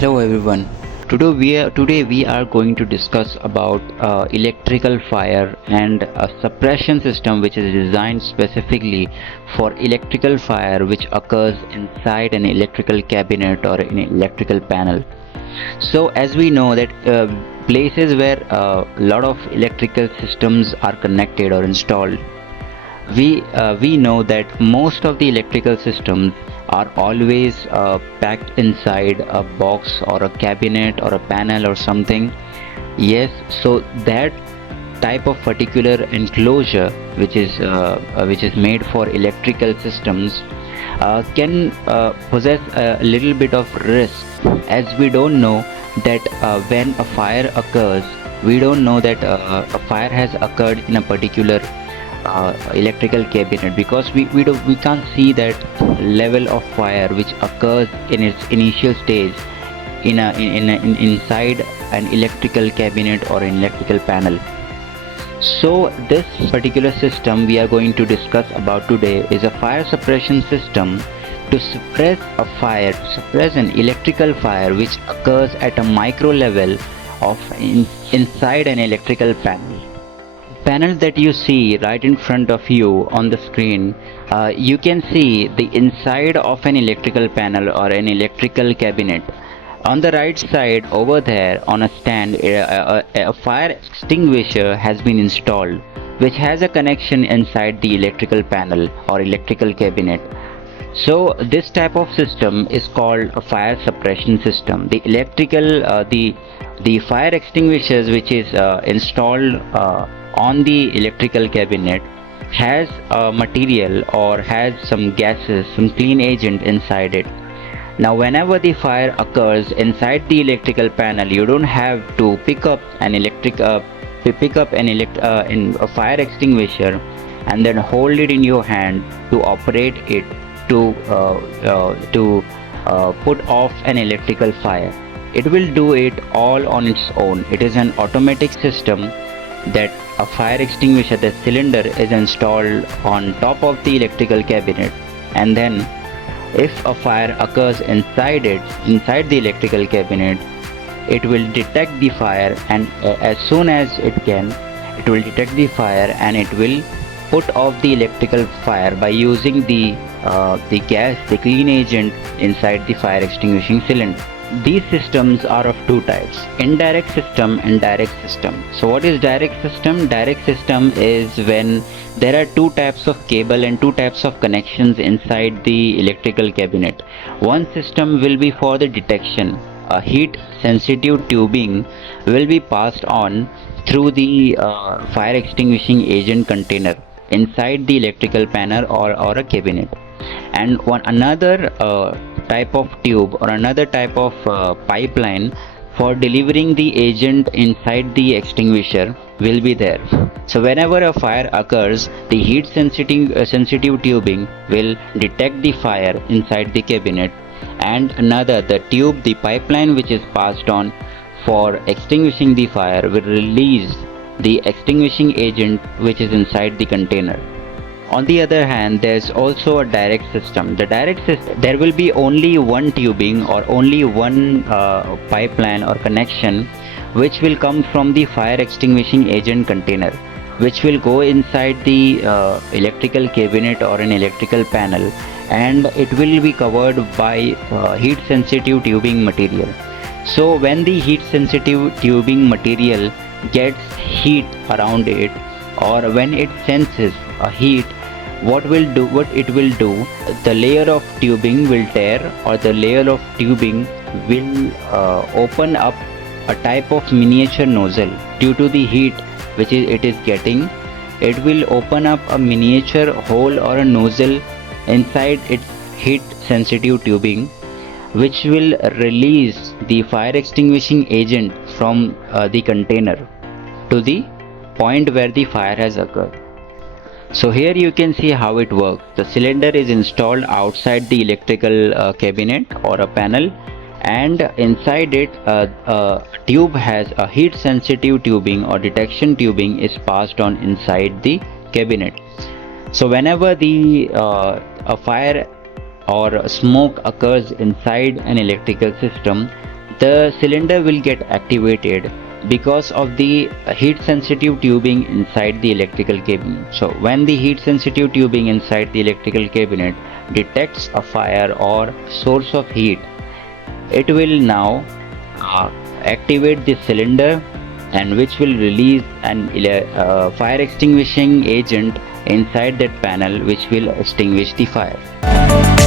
Hello everyone. Today we are going to discuss about electrical fire and a suppression system which is designed specifically for electrical fire which occurs inside an electrical cabinet or an electrical panel. So as we know that places where a lot of electrical systems are connected or installed, we know that most of the electrical systems are always packed inside a box or a cabinet or a panel or something. Yes, so that type of particular enclosure which is made for electrical systems can possess a little bit of risk, as we don't know that when a fire occurs, we don't know that a fire has occurred in a particular electrical cabinet, because we can't see that level of fire which occurs in its initial stage inside an electrical cabinet or an electrical panel. So this particular system we are going to discuss about today is a fire suppression system to suppress a fire, to suppress an electrical fire which occurs at a micro level inside an electrical panel that you see right in front of you on the screen. You can see the inside of an electrical panel or an electrical cabinet. On the right side over there on a stand, a fire extinguisher has been installed which has a connection inside the electrical panel or electrical cabinet. So this type of system is called a fire suppression system. The fire extinguishers which is installed on the electrical cabinet has a material or has some gases, some clean agent inside it. Now whenever the fire occurs inside the electrical panel, you don't have to pick up an a fire extinguisher and then hold it in your hand to operate it to put off an electrical fire. It will do it all on its own. It is an automatic system that a fire extinguisher, the cylinder is installed on top of the electrical cabinet, and then if a fire occurs inside the electrical cabinet, it will detect the fire, and as soon as it can, it will detect the fire and it will put off the electrical fire by using the gas, the clean agent inside the fire extinguishing cylinder. These systems are of two types: indirect system and direct system. So what is direct system? Direct system is when there are two types of cable and two types of connections inside the electrical cabinet. One system will be for the detection. A heat sensitive tubing will be passed on through the fire extinguishing agent container inside the electrical panel or a cabinet. And another type of tube or another type of pipeline for delivering the agent inside the extinguisher will be there. So whenever a fire occurs, the heat sensitive tubing will detect the fire inside the cabinet, and the pipeline which is passed on for extinguishing the fire will release the extinguishing agent which is inside the container. On the other hand, there's also a direct system. The direct system, there will be only one tubing or only one pipeline or connection which will come from the fire extinguishing agent container, which will go inside the electrical cabinet or an electrical panel, and it will be covered by heat sensitive tubing material. So when the heat sensitive tubing material gets heat around it, or when it senses a heat, what it will do, the layer of tubing will tear, or the layer of tubing will open up a type of miniature nozzle. Due to the heat which it is getting, it will open up a miniature hole or a nozzle inside its heat sensitive tubing, which will release the fire extinguishing agent from the container to the point where the fire has occurred. So here you can see how it works. The cylinder is installed outside the electrical cabinet or a panel, and inside it a tube has a heat sensitive tubing or detection tubing is passed on inside the cabinet. So whenever a fire or smoke occurs inside an electrical system, The cylinder will get activated because of the heat sensitive tubing inside the electrical cabinet. So when the heat sensitive tubing inside the electrical cabinet detects a fire or source of heat, it will now activate the cylinder, and which will release an fire extinguishing agent inside that panel, which will extinguish the fire.